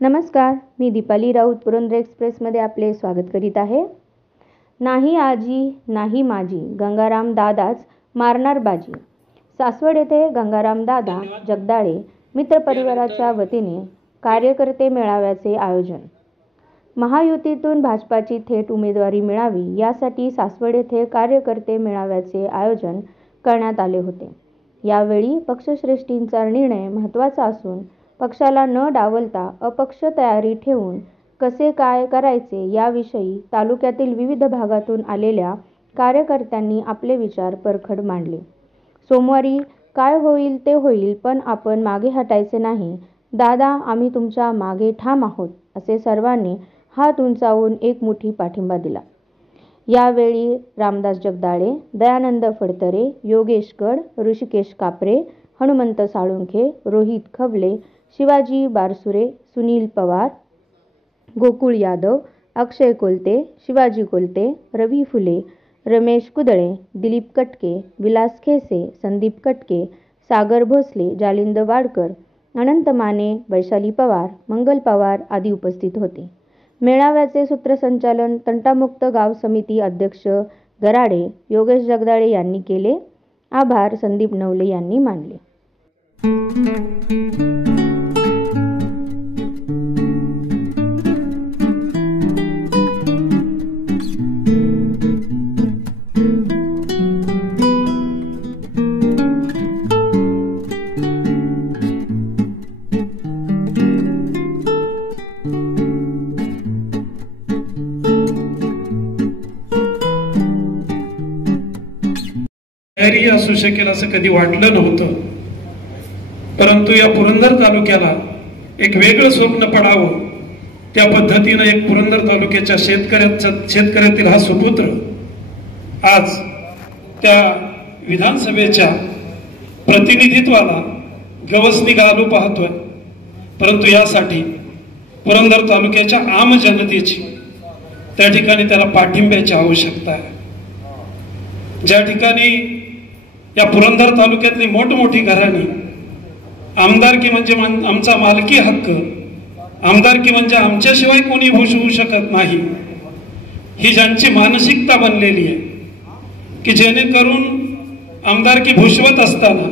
नमस्कार, मी दीपाली राऊत पुरंदर एक्सप्रेसमध्ये आपले स्वागत करीत आहे. नाही आजी नाही माझी, गंगाराम दादाच मारणार बाजी. सासवड येथे गंगाराम दादा जगदाळे मित्रपरिवाराच्या वतीने कार्यकर्ते मेळाव्याचे आयोजन. महायुतीतून भाजपाची थेट उमेदवारी मिळावी यासाठी सासवड येथे कार्यकर्ते मेळाव्याचे आयोजन करण्यात आले होते. यावेळी पक्षश्रेष्ठींचा निर्णय महत्त्वाचा असून पक्षाला न डावलता अपक्ष तयारी ठेवून कसे काय करायचे याविषयी तालुक्यातील विविध भागातून आलेल्या कार्यकर्त्यांनी आपले विचार परखड मांडले. सोमवारी काय होईल ते होईल, पण आपण मागे हटायचे नाही. दादा, आम्ही तुमच्या मागे ठाम आहोत, असे सर्वांनी हात उंचावून एक मुठी पाठिंबा दिला. यावेळी रामदास जगदाळे, दयानंद फडतरे, योगेश गड, ऋषिकेश कापरे, हनुमंत साळुंखे, रोहित खवले, शिवाजी बारसुरे, सुनील पवार, गोकुळ यादव, अक्षय कोलते, शिवाजी कोलते, रवी फुले, रमेश कुदळे, दिलीप कटके, विलास खेसे, संदीप कटके, सागर भोसले, जालिंद वाडकर, अनंत माने, वैशाली पवार, मंगल पवार आदी उपस्थित होते. मेळाव्याचे सूत्रसंचालन तंटामुक्त गाव समिती अध्यक्ष गराडे योगेश जगदाळे यांनी केले. आभार संदीप नवले यांनी मानले. तयारी असू शकेल असं कधी वाटलं नव्हतं, परंतु या पुरंदर तालुक्याला एक वेगळं स्वप्न पडावं त्या पद्धतीनं एक पुरंदर तालुक्याच्या शेतकऱ्यातील हा सुपुत्र आज त्या विधानसभेच्या प्रतिनिधित्वाला गवसणी घालू पाहतोय. परंतु यासाठी पुरंदर तालुक्याच्या आम जनतेची त्या ठिकाणी त्याला पाठिंब्याची आवश्यकता आहे. ज्या ठिकाणी या पुरंदर तालुक्यातली मोठमोठी घराणी आमदारकी म्हणजे आमचा मालकी हक्क, आमदारकी म्हणजे आमच्याशिवाय कोणी भूषवू शकत नाही, ही ज्यांची मानसिकता बनलेली आहे की जेणेकरून आमदारकी भूषवत असताना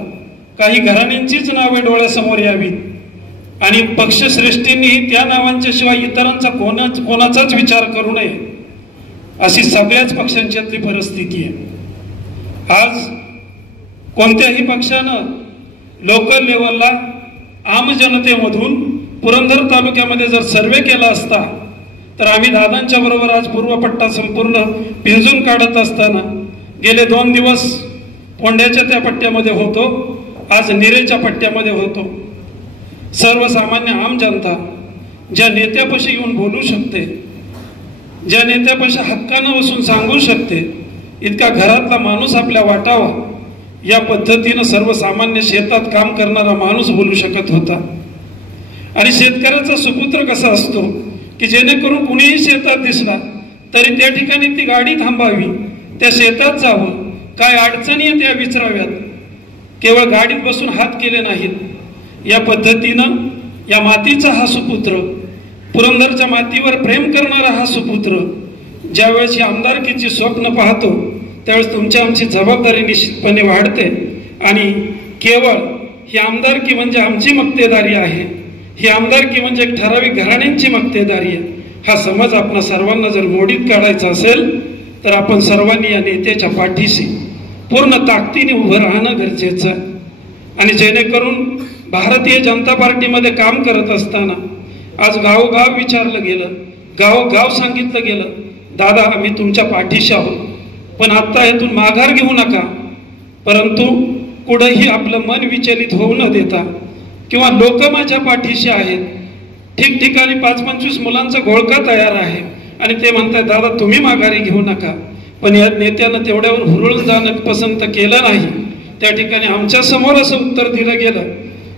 काही घराण्यांचीच नावे डोळ्यासमोर यावीत आणि पक्षश्रेष्ठींनी त्या नावांच्या शिवाय इतरांचा कोणाचाच विचार करू नये, अशी सगळ्याच पक्षांच्यातली परिस्थिती आहे. आज कोणत्याही पक्षानं लोकल लेवलला आम जनतेमधून पुरंदर तालुक्यामध्ये जर सर्वे केला असता तर आम्ही दादांच्या बरोबर आज पूर्वपट्टा संपूर्ण पिंजून काढत असताना गेले 2 दिवस पोंड्याच्या त्या पट्ट्यामध्ये होतो, आज निरेच्या पट्ट्यामध्ये होतो. सर्वसामान्य आम जनता ज्या नेत्यापाशी येऊन बोलू शकते, ज्या नेत्यापाशी हक्कानं बसून सांगू शकते, इतका घरातला माणूस आपल्या वाटावा या पद्धतीनं सर्वसामान्य शेतात काम करणारा माणूस बोलू शकत होता. आणि शेतकऱ्याचा सुपुत्र कसा असतो की जेणेकरून कुणीही शेतात दिसला तरी त्या ठिकाणी ती गाडी थांबावी, त्या शेतात जावं, काय अडचणी त्या विचाराव्यात, केवळ गाडीत बसून हात केले नाहीत. या पद्धतीनं या मातीचा हा सुपुत्र, पुरंदरच्या मातीवर प्रेम करणारा हा सुपुत्र ज्यावेळेस ही आमदारकीची स्वप्न पाहतो त्यावेळेस तुमची आमची जबाबदारी निश्चितपणे वाढते. आणि केवळ ही आमदारकी म्हणजे आमची मक्तेदारी आहे, ही आमदारकी म्हणजे एक ठराविक घराण्यांची मक्तेदारी आहे, हा समज आपण सर्वांना जर मोडीत काढायचा असेल तर आपण सर्वांनी या नेत्याच्या पाठीशी पूर्ण ताकदीने उभं राहणं गरजेचं आहे. आणि जेणेकरून भारतीय जनता पार्टीमध्ये काम करत असताना आज गावोगाव विचारलं गेलं, गावोगाव सांगितलं गेलं, दादा आम्ही तुमच्या पाठीशी आहोत, पण आता यातून माघार घेऊ नका. परंतु कुठंही आपलं मन विचलित होऊ न देता किंवा लोक माझ्या पाठीशी आहेत, ठिकठिकाणी 5-25 मुलांचा घोळका तयार आहे आणि ते म्हणतात दादा तुम्ही माघारी घेऊ नका, पण या नेत्यानं तेवढ्यावर हुरळून जाणं पसंत केलं नाही. त्या ठिकाणी आमच्या समोर असं उत्तर दिलं गेलं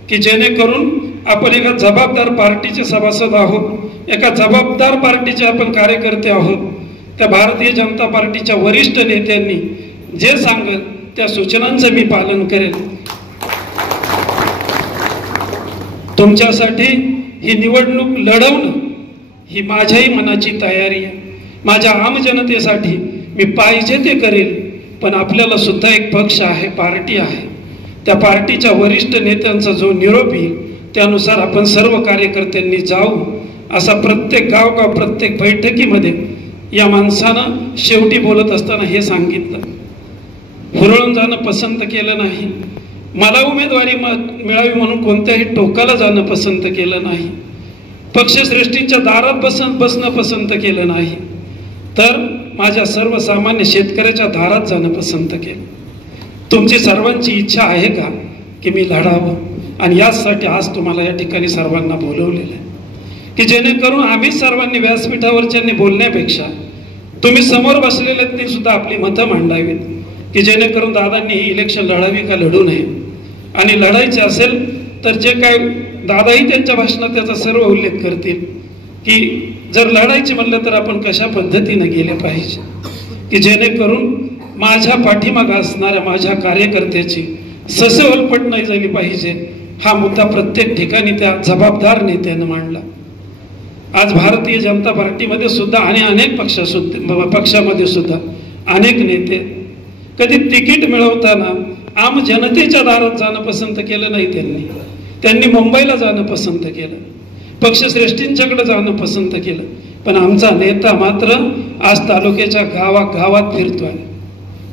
की जेणेकरून आपण एका जबाबदार पार्टीचे सभासद आहोत, एका जबाबदार पार्टीचे आपण कार्यकर्ते आहोत, त्या भारतीय जनता पार्टीच्या वरिष्ठ नेत्यांनी जे सांगेल त्या सूचनांचं मी पालन करेल. तुमच्यासाठी ही निवडणूक लढवणं ही माझ्याही मनाची तयारी आहे. माझ्या आम जनतेसाठी मी पाहिजे ते करेल. पण आपल्याला सुद्धा एक पक्ष आहे, पार्टी आहे. त्या पार्टीच्या वरिष्ठ नेत्यांचा जो निरोप येईल त्यानुसार आपण सर्व कार्यकर्त्यांनी जाऊ, असा प्रत्येक गावगाव प्रत्येक बैठकीमध्ये या माणसानं शेवटी बोलत असताना हे सांगितलं. हुरळून जाणं पसंत केलं नाही, मला उमेदवारी मिळावी म्हणून कोणत्याही टोकाला जाणं पसंत केलं नाही, पक्षश्रेष्ठींच्या दारात बसणं पसंत केलं नाही, तर माझ्या सर्वसामान्य शेतकऱ्याच्या दारात जाणं पसंत केलं. तुमची सर्वांची इच्छा आहे का की मी लढावं? आणि याचसाठी आज तुम्हाला या ठिकाणी सर्वांना बोलवलेलं आहे की जेणेकरून आम्ही सर्वांनी व्यासपीठावरच्यांनी बोलण्यापेक्षा तुम्ही समोर बसलेले ते सुद्धा आपली मतं मांडावीत की जेणेकरून दादांनी ही इलेक्शन लढावी का लढू नये. आणि लढायचे असेल तर जे काय दादाही त्यांच्या भाषणात त्याचा सर्व उल्लेख करतील की जर लढायचे म्हणलं तर आपण कशा पद्धतीने गेले पाहिजे की जेणेकरून माझ्या पाठीमागे असणाऱ्या माझ्या कार्यकर्त्याची ससेवलपट नाही झाली पाहिजे. हा मुद्दा प्रत्येक ठिकाणी त्या जबाबदार नेत्यानं मांडला. आज भारतीय जनता पार्टीमध्ये सुद्धा आणि अनेक पक्षामध्ये सुद्धा अनेक नेते कधी तिकीट मिळवताना आम जनतेच्या दारात जाणं पसंत केलं नाही. त्यांनी मुंबईला जाणं पसंत केलं, पक्षश्रेष्ठींच्याकडे जाणं पसंत केलं. पण आमचा नेता मात्र आज तालुक्याच्या गावागावात फिरतोय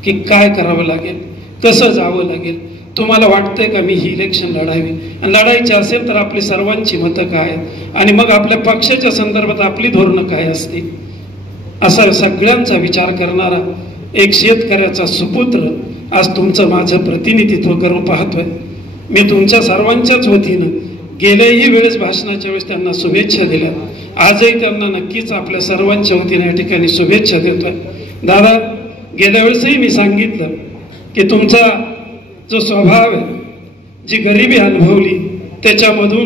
की काय करावं लागेल, कसं जावं लागेल. तुम्हाला वाटतंय का मी ही इलेक्शन लढावी? आणि लढायची असेल तर आपली सर्वांची मतं काय आहेत आणि मग आपल्या पक्षाच्या संदर्भात आपली धोरणं काय असतील, असा सगळ्यांचा विचार करणारा एक शेतकऱ्याचा सुपुत्र आज तुमचं माझं प्रतिनिधित्व करून पाहतोय. मी तुमच्या सर्वांच्याच वतीनं गेल्याही वेळेस भाषणाच्या वेळेस त्यांना शुभेच्छा दिल्या, आजही त्यांना नक्कीच आपल्या सर्वांच्या वतीने या ठिकाणी शुभेच्छा देतोय. दादा, गेल्या वेळेसही मी सांगितलं की तुमचा जो स्वभाव आहे, जी गरिबी अनुभवली त्याच्यामधून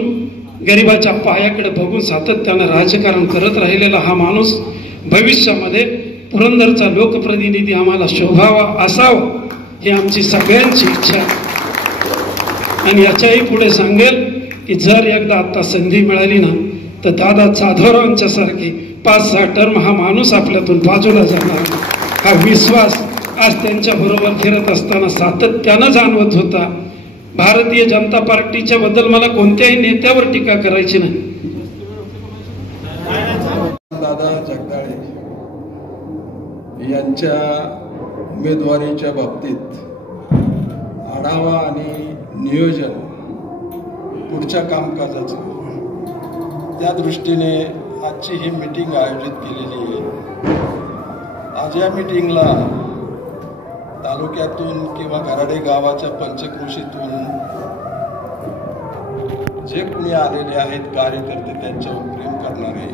गरिबाच्या पायाकडे बघून सातत्यानं राजकारण करत राहिलेला हा माणूस भविष्यामध्ये पुरंदरचा लोकप्रतिनिधी आम्हाला शोभावा असावा ही आमची सगळ्यांची इच्छा आहे. आणि याच्याही पुढे सांगेल की जर एकदा आता संधी मिळाली ना तर दादा जाधवरावांच्या सारखी 5-6 टर्म हा माणूस आपल्यातून बाजूला जाणार, हा विश्वास आज त्यांच्या बरोबर फिरत असताना सातत्यानं जाणवत होता. भारतीय जनता पार्टीच्या बद्दल मला कोणत्याही नेत्यावर टीका करायची नाही. दादा जगदाळे यांच्या उमेदवारीच्या बाबतीत आढावा आणि नियोजन पुढच्या कामकाजाचं त्या दृष्टीने आजची ही मीटिंग आयोजित केलेली आहे. आज या मीटिंगला तालुक्यातून किंवा गराडे गावाच्या पंचक्रोशीतून जे कोणी आलेले आहेत कार्यकर्ते, त्यांच्यावर प्रेम करणारे,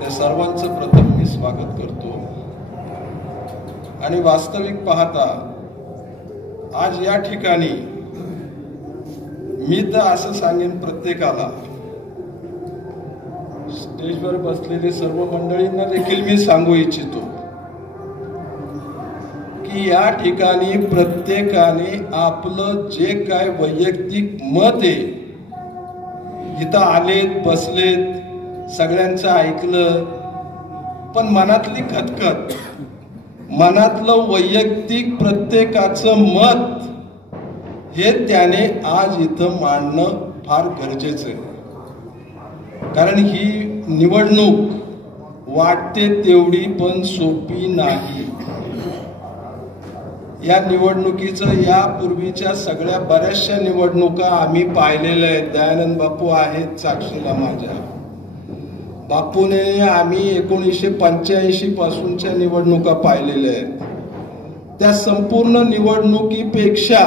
त्या सर्वांचं प्रथम मी स्वागत करतो. आणि वास्तविक पाहता आज या ठिकाणी मी तर असं सांगेन प्रत्येकाला, स्टेजवर बसलेले सर्व मंडळींना देखील मी सांगू इच्छितो की या ठिकाणी प्रत्येकाने आपलं जे काय वैयक्तिक मत आहे, इथं आलेत बसलेत, सगळ्यांचं ऐकलं, पण मनातली खतखत, मनातलं वैयक्तिक प्रत्येकाचं मत हे त्याने आज इथं मांडणं फार गरजेचं आहे. कारण ही निवडणूक वाटते तेवढी पण सोपी नाही. या निवडणुकीचं यापूर्वीच्या सगळ्या बऱ्याचशा निवडणुका आम्ही पाहिलेल्या आहेत. दयानंद बापू आहेत साक्षीला माझ्या. बापूने आम्ही 1985 पासूनच्या निवडणुका पाहिलेल्या आहेत. त्या संपूर्ण निवडणुकीपेक्षा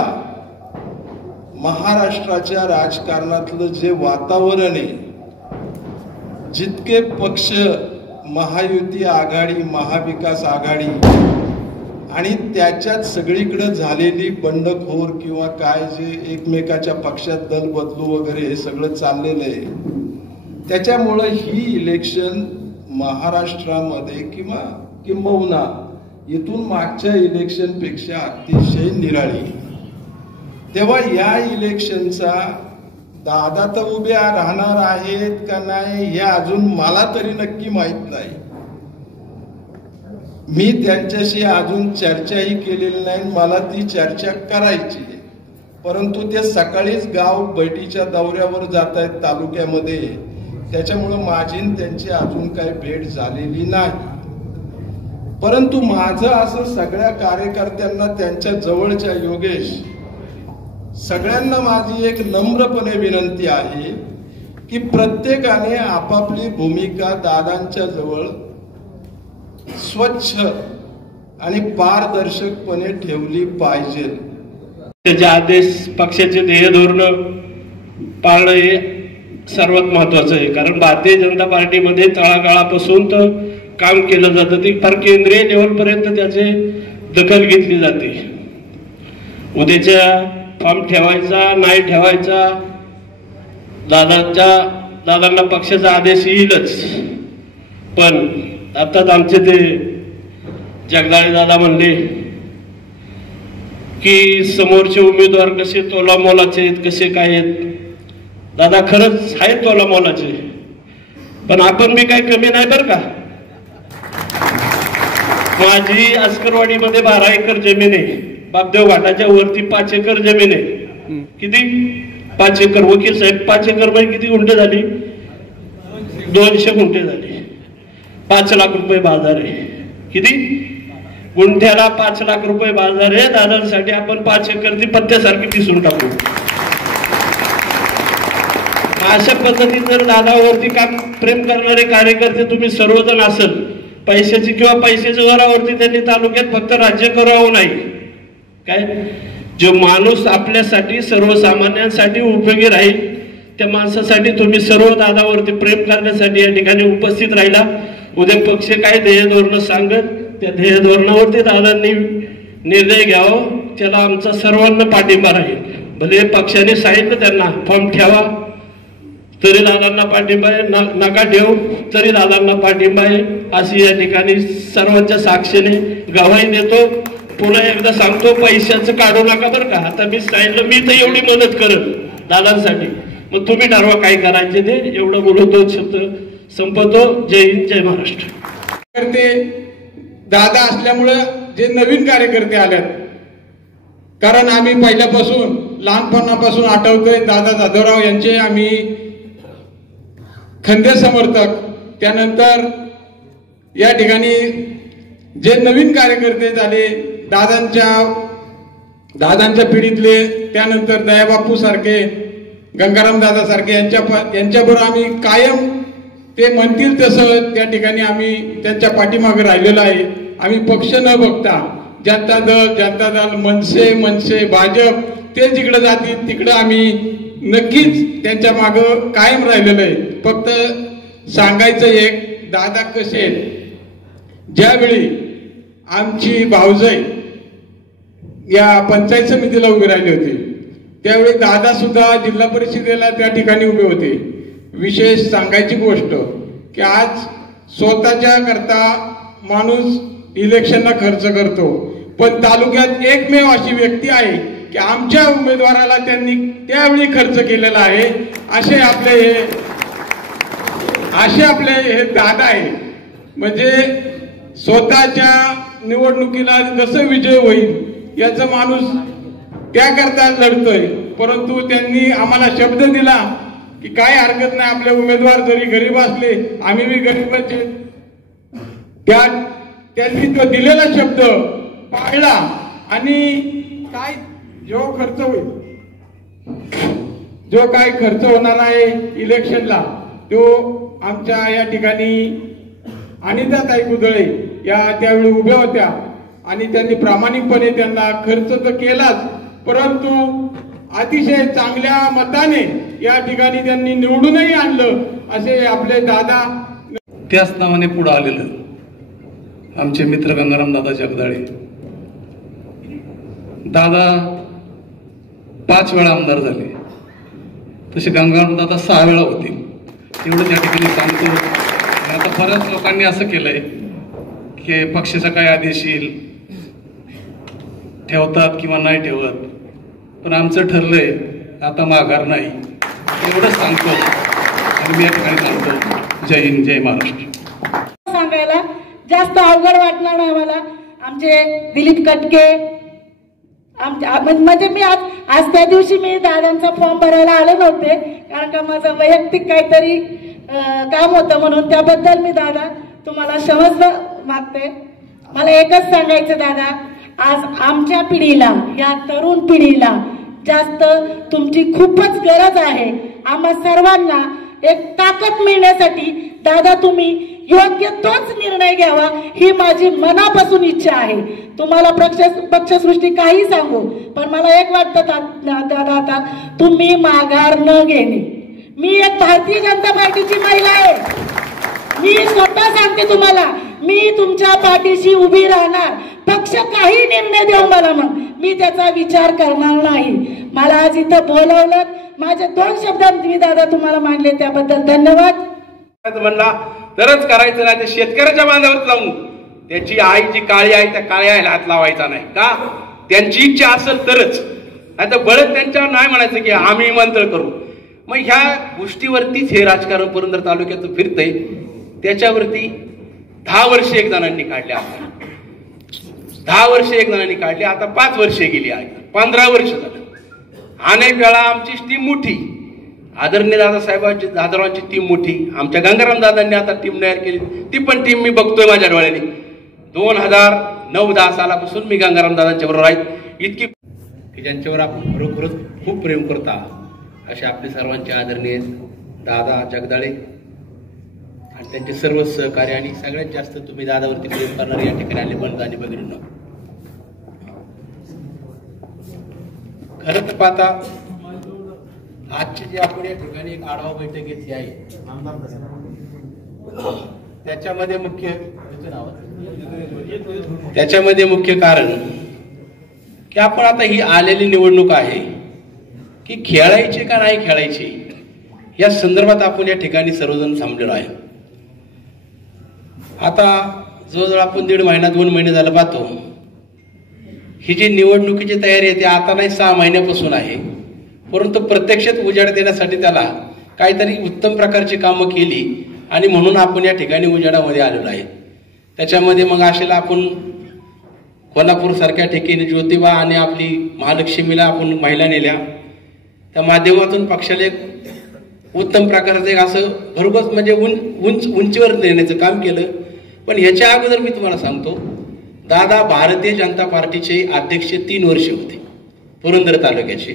महाराष्ट्राच्या राजकारणातलं जे वातावरण आहे, जितके पक्ष, महायुती आघाडी, महाविकास आघाडी आणि त्याच्यात सगळीकडे झालेली बंडखोर किंवा काय जे एकमेकाच्या पक्षात दल बदलू वगैरे हे सगळं चाललेलं आहे, त्याच्यामुळे ही इलेक्शन महाराष्ट्रामध्ये किंबहुना इथून मागच्या इलेक्शनपेक्षा अतिशय निराळी. तेव्हा या इलेक्शनचा दादा तर उभ्या राहणार आहेत का नाही हे अजून मला तरी नक्की माहित नाही. मी त्यांच्याशी अजून चर्चाही केलेली नाही, मला ती चर्चा करायची. परंतु ते सकाळीच गाव बैठीच्या दौऱ्यावर जात आहेत तालुक्यामध्ये, त्याच्यामुळे माझी त्यांची अजून काही भेट झालेली नाही. परंतु माझं असं सगळ्या कार्यकर्त्यांना, त्यांच्या जवळच्या योगेश सगळ्यांना माझी एक नम्रपणे विनंती आहे की प्रत्येकाने आपापली भूमिका दादांच्या जवळ स्वच्छ आणि पारदर्शकपणे ठेवली पाहिजे. त्याचे आदेश, पक्षाचे ध्येय धोरण पाळणं हे सर्वात महत्वाचं आहे. कारण भारतीय जनता पार्टीमध्ये तळागाळापासून तर काम केलं जातं, ते फार केंद्रीय लेवलपर्यंत त्याचे दखल घेतली जाते. उद्याच्या फॉर्म ठेवायचा नाही ठेवायचा, दादांना पक्षाचा आदेश येईलच. पण आताच आमचे ते जगदाळे दादा म्हणले की समोरचे उमेदवार कसे तोलामोलाचे आहेत, कसे काय आहेत. दादा खरंच आहेत तोलामोलाचे, पण आपण बी काही कमी नाही बरं का. माझी अस्करवाडीमध्ये 12 एकर जमीन आहे, बापदेव घाटाच्या वरती 5 एकर जमीन आहे. किती? 5 एकर. वकील साहेब 5 एकर मध्ये किती गुंठे झाली? 200 गुंठे झाली. 5 लाख रुपये बाजार आहे. किती? गुंठ्याला 5 लाख रुपये बाजार आहे. दादांसाठी आपण 5 एकर ती पत्त्यासारखी पिसून टाकू. अशा पद्धतीने जर दादावरती काम प्रेम करणारे कार्यकर्ते तुम्ही सर्वजण असेल, पैशाची किंवा पैशाच्या जोरावरती त्यांनी तालुक्यात फक्त राज्य करावं नाही काय, जो माणूस आपल्यासाठी सर्वसामान्यांसाठी उपयोगी राहील त्या माणसासाठी तुम्ही सर्व दादावरती प्रेम करण्यासाठी या ठिकाणी उपस्थित राहिला. उद्या पक्ष काय ध्येय धोरण सांगत त्या ध्येय धोरणावरती दादांनी निर्णय घ्यावा, त्याला आमचा सर्वांना पाठिंबा राहील. भले पक्षाने सांगितलं त्यांना फॉर्म ठेवा तरी दादांना पाठिंबा आहे, नका ठेवू तरी दादांना पाठिंबा आहे, अशी या ठिकाणी सर्वांच्या साक्षीने गवाही देतो. पुन्हा एकदा सांगतो, पैशाचं काढू नका बरं का. आता मी सांगितलं, मी तर एवढी मदत करत दादांसाठी, मग तुम्ही ठरवा काय करायचे ते. एवढं बोलतो, शब्द संपवतो. जय हिंद, जय महाराष्ट्र. दादा असल्यामुळं जे नवीन कार्यकर्ते आलेत, कारण आम्ही पहिल्यापासून लहानपणापासून आठवतोय दादा जाधवराव यांचे आम्ही खंदे समर्थक. त्यानंतर या ठिकाणी जे नवीन कार्यकर्ते झाले दादांच्या पिढीतले, त्यानंतर दयाबापू सारखे, गंगाराम दादा सारखे यांच्याबरोबर आम्ही कायम ते म्हणतील तसं त्या ठिकाणी आम्ही त्यांच्या पाठीमागे राहिलेलो आहे. आम्ही पक्ष न बघता जनता दल, मनसे, भाजप ते जिकडे जातील तिकडे आम्ही नक्कीच त्यांच्या मागं कायम राहिलेलो आहे. फक्त सांगायचं एक, दादा कसे आहेत, ज्यावेळी आमची भाऊजाई या पंचायत समितीला उभी राहिली होती त्यावेळी दादा सुद्धा जिल्हा परिषदेला त्या ठिकाणी उभे होते. विशेष सांगायची गोष्ट की आज स्वतःच्या करता माणूस इलेक्शनला खर्च करतो, पण तालुक्यात एकमेव अशी व्यक्ती आहे की आमच्या उमेदवाराला त्यांनी त्यावेळी खर्च केलेला आहे. असे आपले हे दादा आहे. म्हणजे स्वतःच्या निवडणुकीला जसं विजय होईल याचं माणूस त्याकरता लढतोय. परंतु त्यांनी आम्हाला शब्द दिला की काय हरकत नाही, आपले उमेदवार जरी गरीब असले आम्ही बी गरीबच. त्यांनी तो दिलेला शब्द पाळला आणि काय जो काय खर्च होणार आहे इलेक्शनला तो आमच्या या ठिकाणी अनिताताई कुदळे या त्यावेळी उभ्या होत्या आणि त्यांनी प्रामाणिकपणे त्यांना खर्च तर केलाच, परंतु अतिशय चांगल्या मताने या ठिकाणी त्यांनी निवडूनही आणलं. असे आपले दादा त्याच नावाने पुढे आलेलं आमचे मित्र गंगाराम दादा जगदाळे. दादा 5 वेळा आमदार झाले, तसे गंगाराम दादा 6 वेळा होतील, एवढं त्या ठिकाणी सांगतो. आता बऱ्याच लोकांनी असं केलंय की पक्षाचा काय आदेश येईल, ठेवतात किंवा नाही ठेवत, पण आमचं ठरलंय आता माघार नाही. एवढंच सांगतो आणि मी या ठिकाणी सांगतो जय हिंद जय महाराष्ट्र. सांगायला जास्त अवघड वाटणार नाही मला. आमचे दिलीप कटके म्हणजे मी आज त्या दिवशी मी दादांचा फॉर्म भरायला आले नव्हते कारण का माझं वैयक्तिक काहीतरी काम होतं म्हणून. त्याबद्दल मी दादा तुम्हाला क्षमस्व मागते. मला एकच सांगायचं दादा, आज आमच्या पिढीला या तरुण पिढीला जास्त तुमची खूपच गरज आहे. आम्हा सर्वांना एक ताकद मिळण्यासाठी दादा तुम्ही योग्य तोच निर्णय घ्यावा ही माझी मनापासून इच्छा आहे. तुम्हाला पक्षसृष्टी काही सांगू पण मला एक वाटतं दादा, आता तुम्ही माघार न घेणे. मी एक भारतीय जनता पार्टीची महिला आहे. मी स्वतः सांगते तुम्हाला, मी तुमच्या पाठीशी उभी राहणार. पक्ष काही निर्णय देऊ मला मग मी त्याचा विचार करणार नाही. मला आज इथं बोलवलं, माझे 2 शब्द मी दादा तुम्हाला मांडले त्याबद्दल धन्यवाद. म्हणला तरच करायचं नाही तर शेतकऱ्याच्या बांधावर लावून त्याची आई जी काळी आहे त्या काळ्या आईला हात लावायचा नाही का. त्यांची इच्छा असेल तरच, नाही तर बळच त्यांच्यावर नाही म्हणायचं की आम्ही मंत्र करू. मग ह्या गोष्टीवरतीच हे राजकारण पुरंदर तालुक्यात फिरतंय. त्याच्यावरती 10 वर्ष एक जणांनी काढले, आता 10 वर्ष एक जणांनी काढले, आता 5 वर्षे गेली आहे, 15 वर्ष झालं. अनेक वेळा आमची टीम मोठी, आदरणीय दादासाहेबांची दादारावांची टीम मोठी, आमच्या गंगाराम दादांनी आता टीम तयार केली. ती पण टीम मी बघतोय माझ्या डोळ्याने. 2009-10 सालापासून मी गंगाराम दादांच्या बरोबर आहे. इतकी की ज्यांच्यावर आपण खरोखरच खूप प्रेम करता असे आपले सर्वांचे आदरणीय दादा जगदाळे आणि त्यांचे सर्व सहकार्य आणि सगळ्यात जास्त तुम्ही दादावरती प्रेम करणारे या ठिकाणी आले बंधू बघितलं. खरं तर पाहता आजची जी आपण या ठिकाणी एक आढावा बैठक घेतली आहे त्याच्यामध्ये मुख्य कारण की आपण आता ही आलेली निवडणूक आहे की खेळायची का नाही खेळायची या संदर्भात आपण या ठिकाणी सर्वजण थांबलेलो आहे. आता जवळजवळ आपण 1.5 महिना 2 महिने झालं पाहतो. ही जी निवडणुकीची तयारी आहे ती आता नाही 6 महिन्यापासून आहे. परंतु प्रत्यक्षात उजेड देण्यासाठी त्याला काहीतरी उत्तम प्रकारची कामं केली आणि म्हणून आपण या ठिकाणी उजेडामध्ये आलेलो आहे. त्याच्यामध्ये मग असेला आपण कोल्हापूर सारख्या ठिकाणी ज्योतिबा आणि आपली महालक्ष्मीला आपण महिला नेल्या. त्या माध्यमातून पक्षाला एक उत्तम प्रकारचं एक असं भरघोस म्हणजे उंचीवर नेण्याचं काम केलं. पण ह्याच्या अगोदर मी तुम्हाला सांगतो, दादा भारतीय जनता पार्टीचे अध्यक्ष 3 वर्ष होते पुरंदर तालुक्याचे.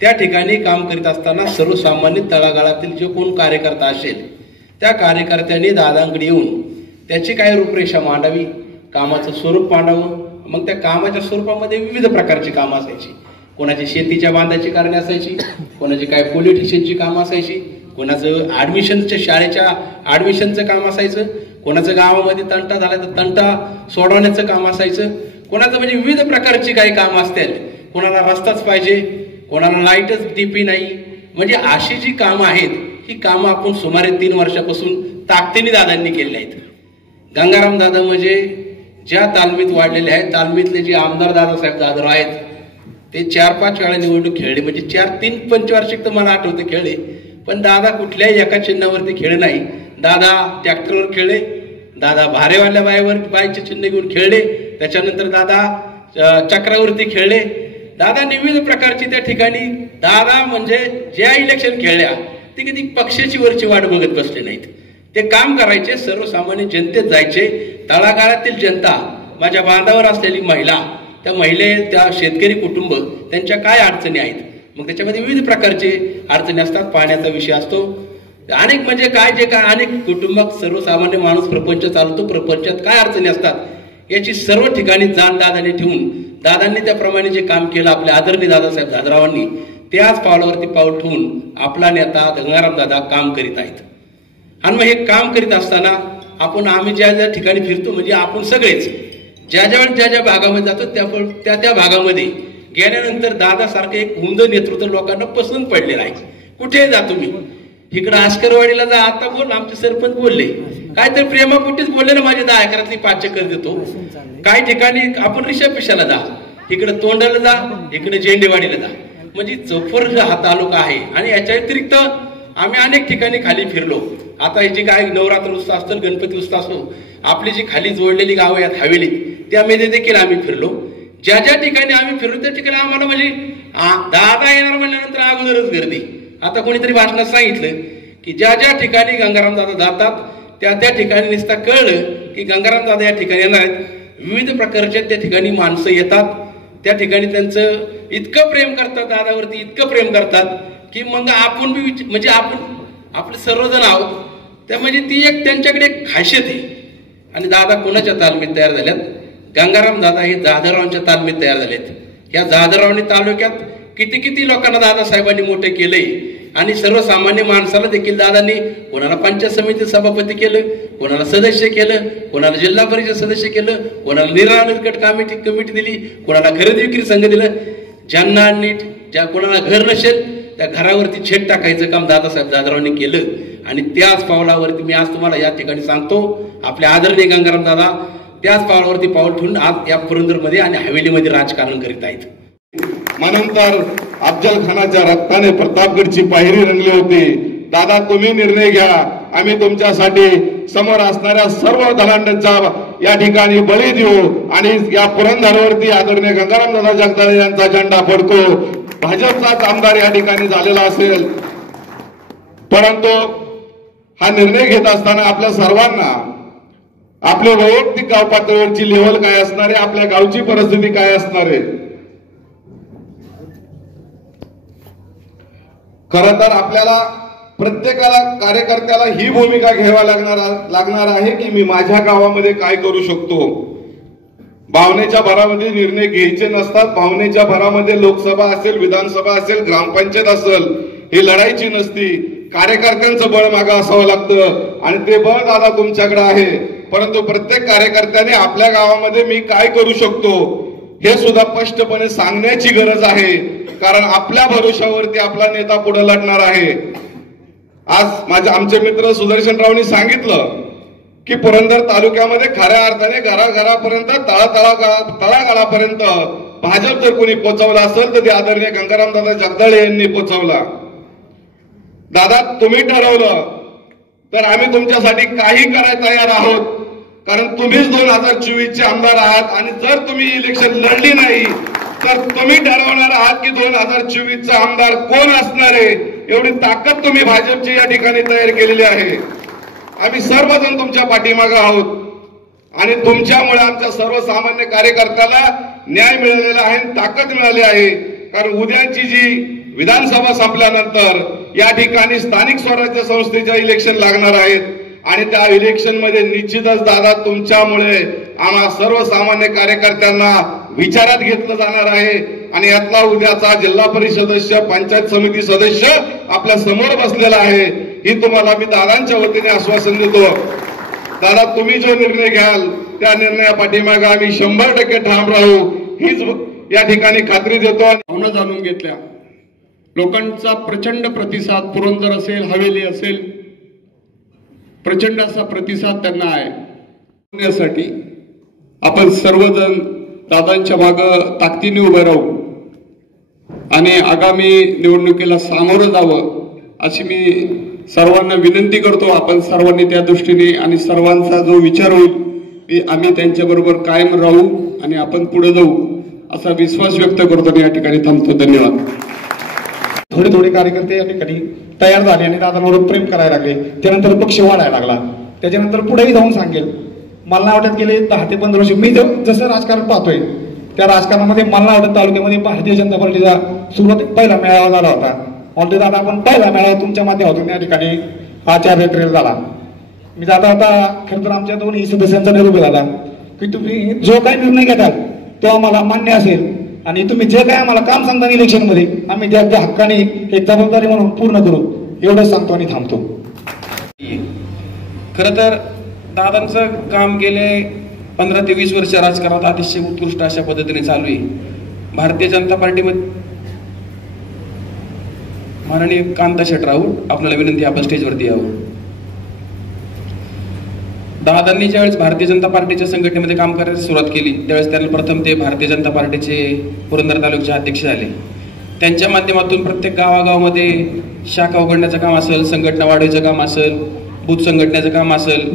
त्या ठिकाणी काम करीत असताना सर्वसामान्य तळागाळातील जो कोण कार्यकर्ता असेल त्या कार्यकर्त्यांनी दादांकडे येऊन त्याची काय रूपरेषा मांडावी, कामाचं स्वरूप मांडावं. मग त्या कामाच्या स्वरूपामध्ये विविध प्रकारची कामं असायची. कोणाची शेतीच्या बांधाची कारणे असायची, कोणाची काय पोलीस स्टेशनची कामं असायची, कोणाचं ऍडमिशनच्या शाळेच्या ऍडमिशनचं काम असायचं, कोणाचं गावामध्ये तंटा झाला तर तंटा सोडवण्याचं काम असायचं, कोणाचं म्हणजे विविध प्रकारची काही कामं असतील. कोणाला रस्ताच पाहिजे, कोणाला लाईटच डीपी नाही. म्हणजे अशी जी कामं आहेत ही कामं आपण सुमारे 3 वर्षापासून ताकदीने दादांनी केलेली आहेत. गंगाराम दादा म्हणजे ज्या तालमीत वाढलेले आहेत, तालमीतले जे आमदार दादासाहेब दादा आहेत ते 4-5 वेळा निवडणूक खेळले. म्हणजे 4-3 पंचवार्षिक तर मला आठवते खेळले. पण दादा कुठल्याही एका चिन्हावरती खेळले नाही. दादा ट्रॅक्टरवर खेळले, दादा भारेवाल्या बाईचे चिन्ह घेऊन खेळले, त्याच्यानंतर दादा चक्रावरती खेळले. दादा विविध प्रकारची त्या ठिकाणी दादा म्हणजे ज्या इलेक्शन खेळल्या ते कधी पक्षाची वरची वाट बघत बसले नाहीत. ते काम करायचे, सर्वसामान्य जनतेत जायचे. तळागाळातील जनता, माझ्या बांधावर असलेली महिला, त्या महिले, त्या शेतकरी कुटुंब, त्यांच्या काय अडचणी आहेत. मग त्याच्यामध्ये विविध प्रकारचे अडचणी असतात. पाण्याचा विषय असतो, अनेक म्हणजे काय जे काय अनेक कुटुंबात सर्वसामान्य माणूस प्रपंच चालतो, प्रपंचात काय अडचणी असतात याची सर्व ठिकाणी जाण दादाने ठेवून दादांनी त्याप्रमाणे जे काम केलं आपल्या आदरणीय दादासाहेब दादरावांनी, त्याच पावलावरती पाऊल ठेवून आपला नेता गंगाराम दादा काम करीत आहेत. आणि मग हे काम करीत असताना आम्ही ज्या ज्या ठिकाणी फिरतो म्हणजे आपण सगळेच ज्या भागामध्ये जातो त्या भागामध्ये गेल्यानंतर दादासारखं एक उमदं नेतृत्व लोकांना पसंत पडलेलं आहे. कुठेही जा तुम्ही, इकडं आस्करवाडीला जा, आता बोल आमचे सरपंच बोलले काहीतरी प्रेमापुटीच बोलले ना, माझे 10 एकरातली 5 चक्कर देतो. काही ठिकाणी आपण रिषा पिशाला जा, इकडे तोंडाला जा, इकडे झेंडेवाडीला जा. म्हणजे जफर हा तालुका आहे. आणि याच्या व्यतिरिक्त आम्ही अनेक ठिकाणी खाली फिरलो. आता हे जे काय नवरात्र उत्सव असतो, गणपती उत्सव असतो, आपली जी खाली जोडलेली गावं आहेत हवेलीत, त्यामध्ये देखील आम्ही फिरलो. ज्या ज्या ठिकाणी आम्ही फिरलो त्या ठिकाणी आम्हाला म्हणजे दादा येणार म्हणल्यानंतर अगोदरच गर्दी. आता कोणीतरी भाषणात सांगितलं की ज्या ज्या ठिकाणी गंगाराम दादा जातात त्या ठिकाणी नुसता कळलं की गंगाराम दादा या ठिकाणी येणार आहेत. विविध प्रकारच्या त्या ठिकाणी माणसं येतात, त्या ठिकाणी त्यांचं इतकं प्रेम करतात, दादावरती इतकं प्रेम करतात की मग आपण बी म्हणजे आपण आपले सर्वजण आहोत. त्या म्हणजे ती एक त्यांच्याकडे एक खासियत आहे. आणि दादा कोणाच्या तालमीत तयार झाल्यात? गंगाराम दादा हे जाधवरावांच्या तालमीत तयार झालेत. या जाधवरावांनी तालुक्यात किती किती लोकांना दादासाहेबांनी मोठे केले. आणि सर्वसामान्य माणसाला देखील दादांनी कोणाला पंचायत समिती सभापती केलं, कोणाला सदस्य केलं, कोणाला जिल्हा परिषद सदस्य केलं, कोणाला निराकट कमिटी दिली, कोणाला खरेदी विक्री संघ दिलं. ज्यांना नीट ज्या कोणाला घर नसेल त्या घरावरती छेद टाकायचं काम दादासाहेब जाधवरावांनी केलं. आणि त्याच पावलावरती मी आज तुम्हाला या ठिकाणी सांगतो, आपले आदरणीय गंगाराम दादा त्याच पावलावरती पाऊल ठेवून आज या पुरंदरमध्ये आणि हवेलीमध्ये राजकारण करीत आहेत. म्हणून तर अफजल खानाच्या रक्ताने प्रतापगडची पायरी रंगली होती. दादा तुम्ही निर्णय घ्या, आम्ही तुमच्यासाठी समोर असणाऱ्या सर्व दलांडांचा या ठिकाणी बळी देऊ आणि या पुरंदरवरती आदरणीय गंगाराम दादा जगदाळे यांचा झेंडा फडकू. भाजपचाच आमदार या ठिकाणी झालेला असेल, परंतु हा निर्णय घेत असताना आपल्या सर्वांना आपले वैयक्तिक गाव पातळीवरची लेवल काय असणार आहे, आपल्या गावची परिस्थिती काय असणार आहे. खरं तर आपल्याला प्रत्येकाला कार्यकर्त्याला ही भूमिका घ्यावा लागणार आहे की मी माझ्या गावामध्ये काय करू शकतो. भावनेच्या भरामध्ये निर्णय घ्यायचे नसतात. भावनेच्या भरामध्ये लोकसभा असेल, विधानसभा असेल, ग्रामपंचायत असेल, ही लढायची नसती. कार्यकर्त्यांचं बळ मागं असावं लागतं आणि ते बळ दादा तुमच्याकडे आहे. परंतु प्रत्येक कार्यकर्त्याने आपल्या गावामध्ये मी काय करू शकतो हे सुद्धा स्पष्टपणे सांगण्याची गरज आहे. कारण आपल्या भरोशावरती आपला नेता पुढे लढणार आहे. आज आमचे मित्र सुदर्शनरावनी सांगितलं की पुरंदर तालुक्यामध्ये खऱ्या अर्थाने घराघरापर्यंत तळागाळापर्यंत भाजप जर कोणी पोहोचवला असेल तर ते आदरणीय गंगाराम दादा जगदाळे यांनी पोहोचवला. दादा तुम्ही ठरवलं तर आम्ही तुमच्यासाठी काही करायला तयार आहोत. कारण तुम्हीच 2024चे आमदार आहात आणि जर तुम्ही इलेक्शन लढली नाही तर तुम्ही ठरवणार आहात की 2024चा आमदार कोण असणार आहे. एवढी ताकद तुम्ही भाजपची या ठिकाणी तयार केलेली आहे. आम्ही सर्वजण तुमच्या पाठीमागे आहोत आणि तुमच्यामुळे आमच्या सर्वसामान्य कार्यकर्त्याला न्याय मिळालेला आहे, ताकद मिळाली आहे. कारण उद्याची जी विधानसभा संपल्यानंतर या ठिकाणी स्थानिक स्वराज्य संस्थेच्या इलेक्शन लागणार आहेत आणि त्या इलेक्शन मध्ये निश्चितच दादा तुमच्यामुळे आम्हा सर्वसामान्य कार्यकर्त्यांना विचारात घेतलं जाणार आहे. आणि यातला उद्याचा जिल्हा परिषद सदस्य, पंचायत समिती सदस्य आपल्या समोर बसलेला आहे. ही तुम्हाला मी दादांच्या वतीने आश्वासन देतो. दादा तुम्ही जो निर्णय घ्याल त्या निर्णया पाठीमागे आम्ही 100% ठाम राहू हीच या ठिकाणी खात्री देतो. भावना जाणून घेतल्या, लोकांचा प्रचंड प्रतिसाद, पुरंदर असेल, हवेली असेल, प्रचंड असा प्रतिसाद त्यांना आहे. यासाठी आपण सर्वजण दादांच्या मागं ताकदीने उभे राहू आणि आगामी निवडणुकीला सामोरं जावं अशी मी सर्वांना विनंती करतो. आपण सर्वांनी त्या दृष्टीने आणि सर्वांचा जो विचार होईल आम्ही त्यांच्याबरोबर कायम राहू आणि आपण पुढे जाऊ असा विश्वास व्यक्त करतो आणि या ठिकाणी थांबतो. धन्यवाद. थोडे कार्यकर्ते या ठिकाणी तयार झाले आणि दादांवर प्रेम करायला लागले. त्यानंतर पक्ष वाढायला लागला. त्याच्यानंतर पुढेही जाऊन सांगेल, मला नाही वाटत गेले 10 ते 15 वर्ष मी जसं राजकारण पाहतोय त्या राजकारणामध्ये मला नाही वाटत तालुक्यामध्ये भारतीय जनता पार्टीचा सुरुवात पहिला मेळावा झाला होता. म्हणतो दादा आपण पहिला मेळावा तुमच्या माध्यमातून या ठिकाणी हा 4 एप्रिल झाला. मी जाता होता खरं तर आमच्या दोन्ही सदस्यांचा निरोप झाला की तुम्ही जो काही निर्णय घेताल तो आम्हाला मान्य असेल आणि तुम्ही जे काय आम्हाला काम सांगता इलेक्शन मध्ये आम्ही त्या हक्काने एक जबाबदारी म्हणून पूर्ण करू एवढंच सांगतो आणि थांबतो. खरं तर दादांचं काम गेले 15 ते 20 वर्ष राजकारणात अतिशय उत्कृष्ट अशा पद्धतीने चालू आहे. भारतीय जनता पार्टीमध्ये माननीय कांता शेट राऊत आपल्याला विनंती आपण स्टेजवरती यावं. दादांनी ज्यावेळेस भारतीय जनता पार्टीच्या संघटनेमध्ये काम करायला सुरुवात केली त्यावेळेस त्यांना प्रथम ते भारतीय जनता पार्टीचे पुरंदर तालुक्याचे अध्यक्ष झाले. त्यांच्या माध्यमातून प्रत्येक गावागावामध्ये शाखा उघडण्याचं काम असेल, संघटना वाढवायचं काम असेल, बूथ संघटनेचं काम असेल,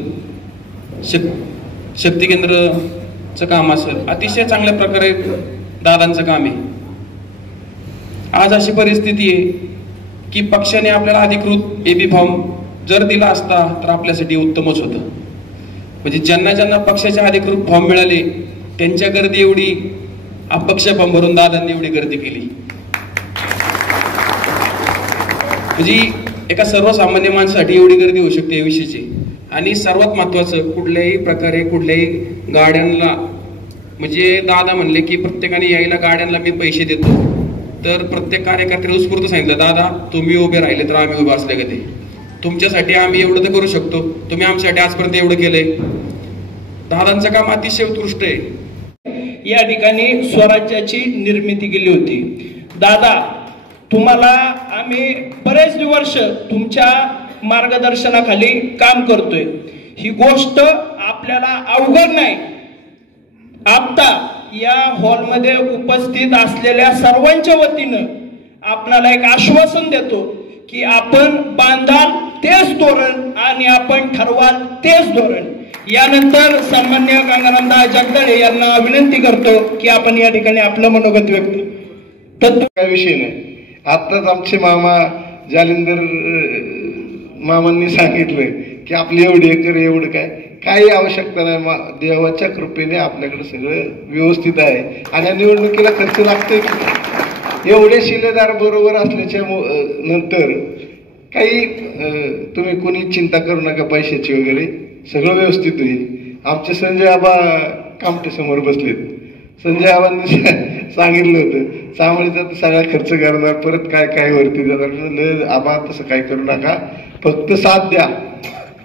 शक्ती केंद्रचं काम असेल, अतिशय चांगल्या प्रकारे दादांचं काम आहे. आज अशी परिस्थिती आहे की पक्षाने आपल्याला अधिकृत एबी फॉर्म जर दिला असता तर आपल्यासाठी उत्तमच होतं. म्हणजे ज्यांना ज्यांना पक्षाचे अधिकृत फॉर्म मिळाले त्यांच्या गर्दी एवढी अपक्ष फॉर्म भरून दादांनी एवढी गर्दी केली. म्हणजे एका सर्वसामान्य माणसासाठी एवढी गर्दी होऊ शकते या विषयीची. आणि सर्वात महत्वाचं, कुठल्याही प्रकारे कुठल्याही गाड्यांना, म्हणजे दादा म्हणले की प्रत्येकाने यायला गाड्यांना मी पैसे देतो, तर प्रत्येक कार्यकर्त्याला उत्स्फूर्त सांगितलं, दादा तुम्ही उभे राहिले तर आम्ही उभे असले कधी, तुमच्यासाठी आम्ही एवढं तर करू शकतो, तुम्ही आमच्यासाठी आजपर्यंत एवढं केलंय. दादांचं काम अतिशय उत्कृष्ट आहे. या ठिकाणी स्वराज्याची निर्मिती केली होती. दादा, तुम्हाला आम्ही बरेच वर्ष तुमच्या मार्गदर्शनाखाली काम करतोय. ही गोष्ट आपल्याला अवघड नाही. आता या हॉलमध्ये उपस्थित असलेल्या सर्वांच्या वतीनं आपल्याला एक आश्वासन देतो की आपण बांधाल तेच धोरण आणि आपण ठरवाल तेच धोरण. यानंतर सन्मान्य गंगारामदा जगदाळे यांना विनंती करतो की आपण या ठिकाणी आपलं मनोगत व्यक्त. काय विषय नाही. आताच आमचे मामा जालिंदर मामांनी सांगितलं की आपली एवढी एकर एवढं काय काही आवश्यकता नाही. देवाच्या कृपेने आपल्याकडे सगळं व्यवस्थित आहे. आणि निवडणुकीला खर्च लागतोय. एवढे शिलेदार बरोबर असल्याच्या नंतर काही तुम्ही कोणी चिंता करू नका पैशाची वगैरे, सगळं व्यवस्थित होईल. आमचे संजय आबा कामटे समोर बसलेत. संजय आबांनी सांगितलं होतं चांगलीचा सगळा खर्च करणार, परत काय काय वरती जाणार. आबा तसं काय करू नका, फक्त साथ द्या.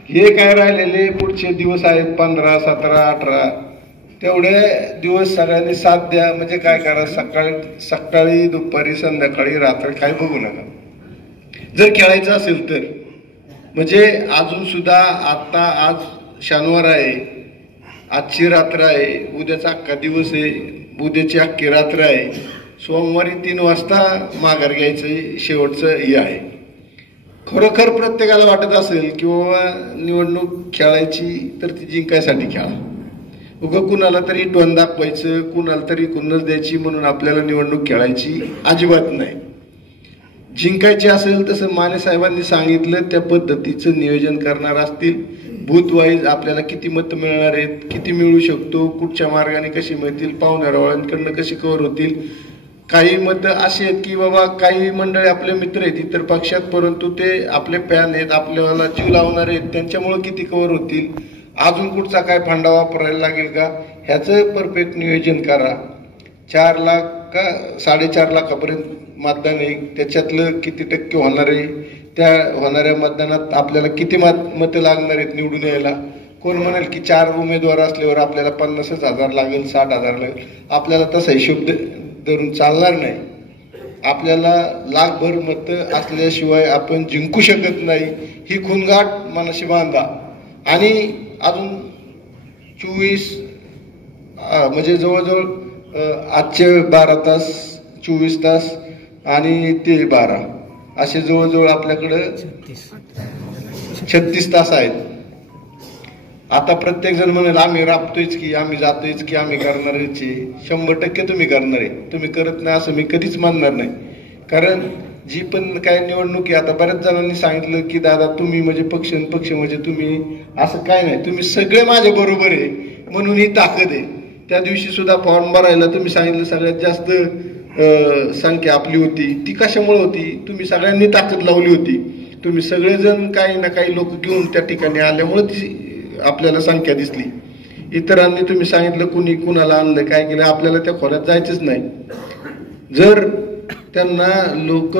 हे काय राहिलेले पुढचे दिवस आहेत 15, 17, 18, तेवढे दिवस सगळ्यांनी साथ द्या. म्हणजे काय करा, सकाळी दुपारी संध्याकाळी रात्री काय बघू नका. जर खेळायचं असेल तर, म्हणजे अजून सुद्धा आता आज शनिवार आहे, आजची रात्र आहे, उद्याचा अख्खा दिवस आहे, उद्याची अख्खी रात्र आहे, सोमवारी 3 वाजता माघार घ्यायचं शेवटचं हे आहे. खरोखर प्रत्येकाला वाटत असेल किंवा निवडणूक खेळायची तर ती जिंकायसाठी खेळा. उगं कुणाला तरी टोन दाखवायचं, कुणाला तरी कुणच द्यायची म्हणून आपल्याला निवडणूक खेळायची अजिबात नाही. जिंकायची असेल तसं माने साहेबांनी सांगितलं त्या पद्धतीचं नियोजन करणार असतील. बूथ वाईज आपल्याला किती मतं मिळणार आहेत, किती मिळू शकतो, कुठच्या मार्गाने कशी मिळतील, पाहुण्यारावळ्यांकडनं कशी कव्हर होतील. काही मतं अशी आहेत की बाबा काही मंडळी आपले मित्र आहेत इतर पक्षात, परंतु ते आपले फॅन आहेत, आपल्याला जीव लावणार आहेत, त्यांच्यामुळे किती कव्हर होतील, अजून कुठचा काय फंडा वापरायला लागेल का, ह्याचं परफेक्ट नियोजन करा. 4 लाख का 4.5 लाखापर्यंत मतदान आहे, त्याच्यातलं किती टक्के होणार आहे, त्या होणाऱ्या मतदानात आपल्याला किती मतं लागणार आहेत निवडून यायला. कोण म्हणाल की 4 उमेदवार असल्यावर आपल्याला 50,000 लागेल, 60,000 लागेल. आपल्याला तसा हिशोब धरून चालणार नाही. आपल्याला लाखभर मतं असल्याशिवाय आपण जिंकू शकत नाही. ही खुणगाठ मनाशी बांधा. आणि अजून 24 म्हणजे जवळजवळ आजचे 12 तास, 24 तास आणि ते 12 असे जवळजवळ आपल्याकडं 36 तास आहेत. आता प्रत्येक जण म्हणेल आम्ही राबतोयच की, आम्ही जातोयच की, आम्ही करणारच. 100% तुम्ही करणार आहे. तुम्ही करत नाही असं मी कधीच मानणार नाही. कारण जी पण काय निवडणूक आहे, आता बऱ्याच जणांनी सांगितलं की दादा तुम्ही म्हणजे पक्ष म्हणजे तुम्ही, असं काय नाही. तुम्ही सगळे माझ्या बरोबर आहे म्हणून ही ताकद आहे. त्या दिवशी सुद्धा फॉर्म भरायला तुम्ही सांगितलं सगळ्यात जास्त संख्या आपली होती. ती कशामुळे होती? तुम्ही सगळ्यांनी ताकद लावली होती. तुम्ही सगळेजण काही ना काही लोक घेऊन त्या ठिकाणी आल्यामुळे ती आपल्याला संख्या दिसली. इतरांनी तुम्ही सांगितलं कुणी कुणाला आणलं काय केलं, आपल्याला त्या खोऱ्यात जायचंच नाही. जर त्यांना लोक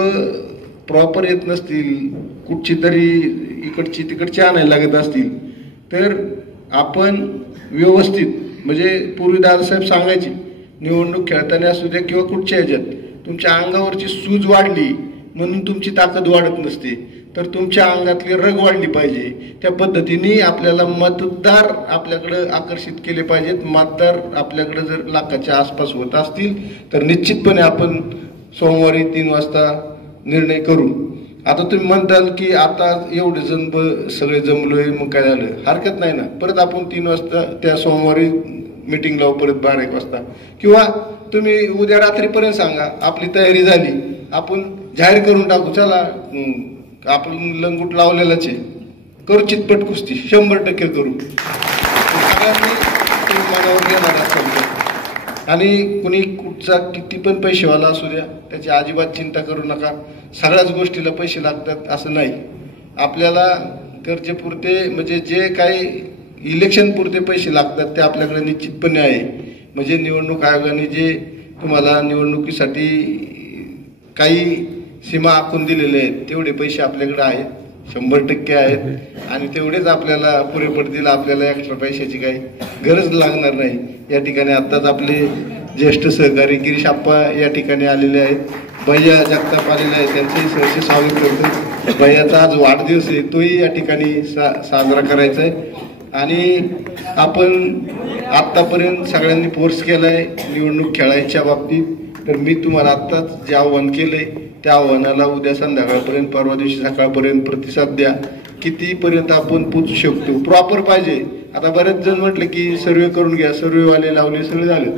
प्रॉपर येत नसतील, कुठची तरी इकडची तिकडची आणायला लागत असतील, तर आपण व्यवस्थित म्हणजे पूर्वी दादासाहेब सांगायचे निवडणूक खेळताना असू द्या किंवा कुठच्या ह्याच्यात तुमच्या अंगावरची सूज वाढली म्हणून तुमची ताकद वाढत नसते, तर तुमच्या अंगातली रग वाढली पाहिजे. त्या पद्धतीने आपल्याला मतदार आपल्याकडे आकर्षित केले पाहिजेत. मतदार आपल्याकडे जर लाखाच्या आसपास होत असतील तर निश्चितपणे आपण सोमवारी 3 वाजता निर्णय करू. आता तुम्ही म्हणताल की आता एवढे जण सगळे जमलोय, मग काय झालं? हरकत नाही ना, परत आपण 3 वाजता त्या सोमवारी मीटिंग लावू, परत 12-1 वाजता, किंवा तुम्ही उद्या रात्रीपर्यंत सांगा आपली तयारी झाली, आपण जाहीर करून टाकू. चला आपण लंगूट लावलेलाच आहे, करू चितपट कुस्ती, 100% करू. सगळ्यांनी मनावर घेणार असतात. आणि कुणी कुठचा किती पण पैसेवाला असू द्या, त्याची अजिबात चिंता करू नका. सगळ्याच गोष्टीला पैसे लागतात असं नाही. आपल्याला गरजेपुरते म्हणजे जे काही इलेक्शन पुरते पैसे लागतात ते आपल्याकडे निश्चितपणे आहे. म्हणजे निवडणूक आयोगाने जे तुम्हाला निवडणुकीसाठी काही सीमा आखून दिलेले आहेत तेवढे पैसे आपल्याकडे आहेत, 100% आहेत. आणि तेवढेच आपल्याला पुरे पडतील. आपल्याला एक्स्ट्रा पैशाची काही गरज लागणार नाही. या ठिकाणी आत्ताच आपले ज्येष्ठ सहकारी गिरीश आप्पा या ठिकाणी आलेले आहेत, भैया जगताप आलेले आहेत, त्यांचंही सहर्ष स्वागत करतो. भैयाचा आज वाढदिवस आहे, तोही या ठिकाणी साजरा करायचा आहे. आणि आपण आत्तापर्यंत सगळ्यांनी फोर्स केलाय निवडणूक खेळायच्या बाबतीत, तर मी तुम्हाला आत्ताच जे आव्हान केलंय त्या आव्हानाला उद्या संध्याकाळपर्यंत, परवा दिवशी सकाळपर्यंत प्रतिसाद द्या. कितीपर्यंत आपण पोचू शकतो, प्रॉपर पाहिजे. आता बरेच जण म्हटले की सर्वे करून घ्या, सर्वेवाले लावले, सगळं झालं.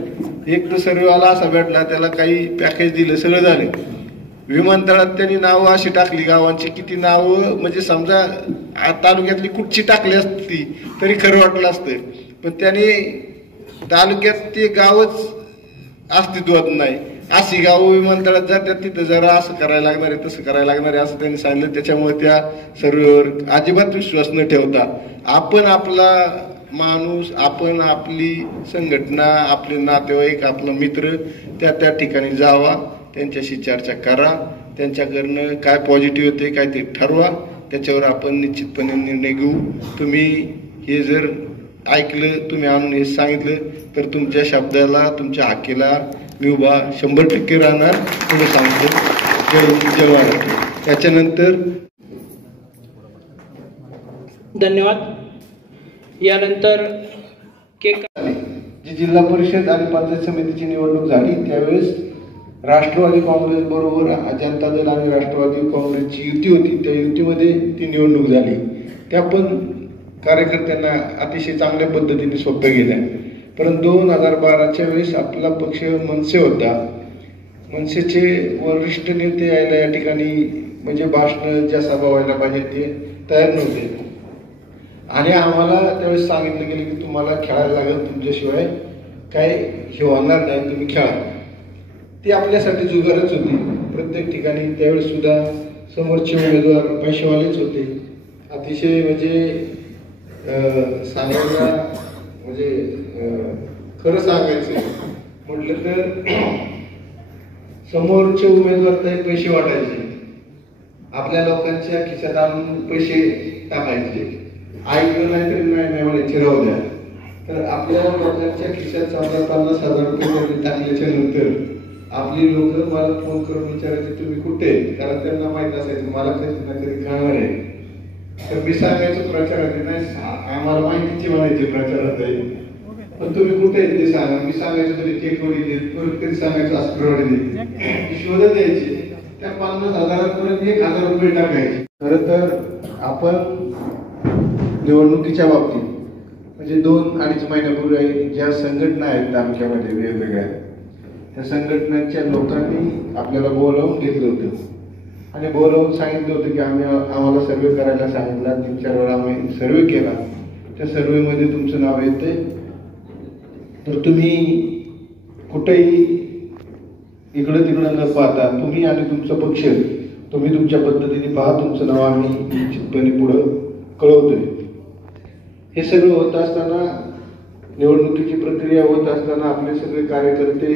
एक तर सर्वेवाला असा भेटला, त्याला काही पॅकेज दिलं, सगळं झालं. विमानतळात त्यांनी नावं अशी टाकली गावांची, किती नावं म्हणजे समजा तालुक्यातली कुठची टाकली असती तरी खरं वाटलं असतं. पण त्याने तालुक्यात ते गावच अस्तित्वात नाही, अशी गावं विमानतळात जातात, तिथं जरा असं करायला लागणार आहे, तसं करायला लागणार आहे असं त्यांनी सांगितलं. त्याच्यामुळे त्या सर्वेवर अजिबात विश्वास न ठेवता आपण आपला माणूस, आपण आपली संघटना, आपले नातेवाईक, आपला मित्र त्या ठिकाणी जावा, त्यांच्याशी चर्चा करा, त्यांच्याकडनं काय पॉझिटिव्ह होते काय ते ठरवा, त्याच्यावर आपण निश्चितपणे निर्णय घेऊ. तुम्ही हे जर ऐकलं, तुम्ही आणून हे सांगितलं तर तुमच्या शब्दाला, तुमच्या हाकेला मी उभा 100% राहणार, तुम्ही सांगतो. जय महाराष्ट्र. त्याच्यानंतर धन्यवाद. यानंतर जी जिल्हा परिषद आणि पंचायत समितीची निवडणूक झाली त्यावेळेस राष्ट्रवादी काँग्रेस बरोबर जनता दल आणि राष्ट्रवादी काँग्रेसची युती होती. त्या युतीमध्ये ती निवडणूक झाली. त्या पण कार्यकर्त्यांना अतिशय चांगल्या पद्धतीने सोप्या गेल्या. परंतु 2012च्या वेळेस आपला पक्ष मनसे होता. मनसेचे वरिष्ठ नेते यायला या ठिकाणी म्हणजे भाषण ज्या सभा व्हायला पाहिजे ते तयार नव्हते. आणि आम्हाला त्यावेळेस सांगितलं गेलं की तुम्हाला खेळायला लागेल, तुमच्याशिवाय काय हे होणार नाही, तुम्ही खेळा. ती आपल्यासाठी जुगारच होती प्रत्येक ठिकाणी. त्यावेळेस सुद्धा समोरचे उमेदवार पैसेवालेच होते. अतिशय म्हणजे सांगायला म्हणजे खरं सांगायचं म्हटलं तर समोरचे उमेदवार तर पैसे वाटायचे, आपल्या लोकांच्या खिशात आणून पैसे टाकायचे. ऐकलं नाही तरी नाही म्हणायचे राहू द्या. तर आपल्या लोकांच्या खिशात समजा 50,000 रुपये टाकल्याच्या नंतर आपली लोक मला फोन करून विचारायचे तुम्ही कुठे, कारण त्यांना माहित असायचं मला कधी ना कधी कळणार आहे. तर मी सांगायचं प्रचारात नाही, आम्हाला माहितीची म्हणायची प्रचारात आहे, पण तुम्ही कुठे ते सांगा. मी सांगायचं तरी टेकवडी देत, परत कधी सांगायचं अस्करवाडी देत, शोधत द्यायचे. त्या 50,000 1,000 रुपये टाकायचे. खरं तर आपण निवडणुकीच्या बाबतीत म्हणजे 2-2.5 महिन्यापूर्वी ज्या संघटना आहेत तालुक्यामध्ये वेगवेगळ्या, त्या संघटनांच्या लोकांनी आपल्याला बोलावून घेतलं होतं आणि बोलावून सांगितलं होतं की आम्हाला सर्वे करायला सांगितला. 3-4 वेळा आम्ही सर्वे केला. त्या सर्वेमध्ये तुमचं नाव येते, तर तुम्ही कुठेही इकडं तिकडं न पाहता तुम्ही आणि तुमचा पक्ष तुम्ही तुमच्या पद्धतीने पहा, तुमचं नाव आम्ही निश्चितपणे पुढं कळवतोय. हे सगळं होत असताना, निवडणुकीची प्रक्रिया होत असताना आपले सगळे कार्यकर्ते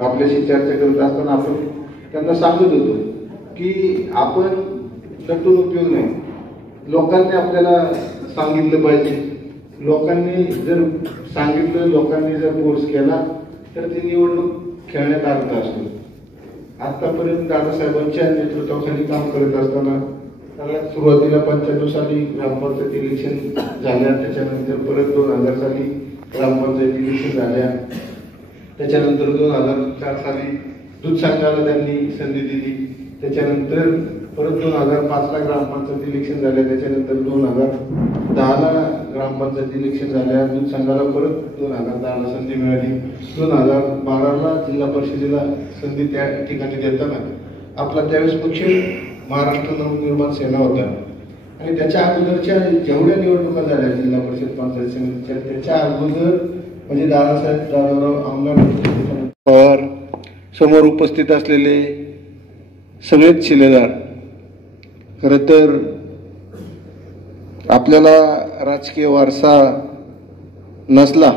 आपल्याशी चर्चा करत असताना आपण त्यांना सांगत होतो की आपण लटून उपयोग नाही. लोकांनी आपल्याला सांगितलं पाहिजे. लोकांनी जर सांगितलं, लोकांनी जर फोर्स केला तर ती निवडणूक खेळण्यात अर्थ असतो. आतापर्यंत दादासाहेबांच्या नेतृत्वाखाली काम करत असताना सगळ्यात सुरुवातीला 95 साली ग्रामपंचायत इलेक्शन झाल्या, त्याच्यानंतर परत 2000 साली ग्रामपंचायत इलेक्शन झाल्या, त्याच्यानंतर 2004 साली दूध संघाला त्यांनी संधी दिली. त्याच्यानंतर परत 2005ला ग्रामपंचायत इलेक्शन झाले. त्याच्यानंतर 2010ला ग्रामपंचायत इलेक्शन झाल्या. दूध संघाला परत 2010ला संधी मिळाली. 2012ला जिल्हा परिषदेला संधी त्या ठिकाणी देताना आपला त्यावेळेस पक्ष महाराष्ट्र नवनिर्माण सेना होता आणि त्याच्या अगोदरच्या जेवढ्या निवडणुका झाल्या जिल्हा परिषद पंचायत समितीच्या त्याच्या अगोदर म्हणजे दादासाहेब दादाराव आमदार पवार समोर उपस्थित असलेले सगळेच शिलेदार, खरं तर आपल्याला राजकीय वारसा नसला